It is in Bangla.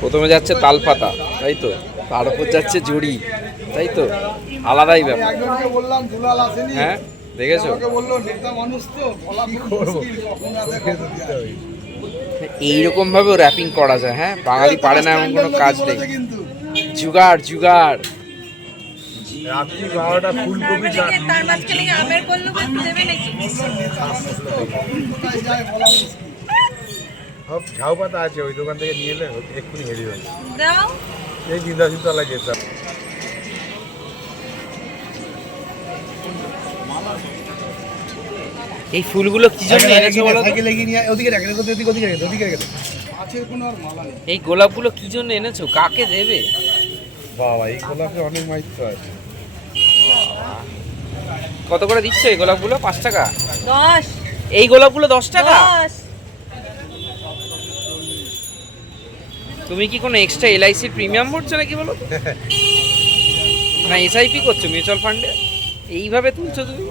প্রথমে যাচ্ছে তালপাতা তাই তো? তার উপর যাচ্ছে জড়ি তাই তো? আলাদাই ব্যাপার। হ্যাঁ দেখেছ। এইরকম ভাবেও র্যাপিং করা যায় হ্যাঁ? বাঙালি পারে না এমন কোনো কাজ নেই। জুগাড় জুগাড়। রাত্রি বারোটা ফুলকপি তার মাঝখানে আমের পল্লব দেবে নাকি কোথায় যায় বলা মুশকিল সব ঝাউ পাতা আছে ওই দোকান থেকে নিয়ে এলে এক্ষুনি হেরি হয়ে। দাও। এই বিন্দাসী তলায় যেতাম এই ফুলগুলো কি জন্য এনেছো বলো? সাইকেল এগিয়ে নিয়ে ওদিকে রেখে ওদিকে ওদিকে রেখে ওদিকে রেখে। গাছের কোনো আর মালা নেই। এই গোলাপগুলো কি জন্য এনেছো? কাকে দেবে? বাবা এই গোলাপে অনেক মাইত্র আছে। কত করে দিচ্ছ এই গোলাপগুলো? পাঁচ টাকা? দশ। এই গোলাপগুলো দশ টাকা? দশ। তুমি কি কোনো এক্সট্রা এলআইসি প্রিমিয়াম ভরছো নাকি বলো? না এসআইপি করছ মিউচুয়াল ফান্ডে এইভাবে তুলছো তুমি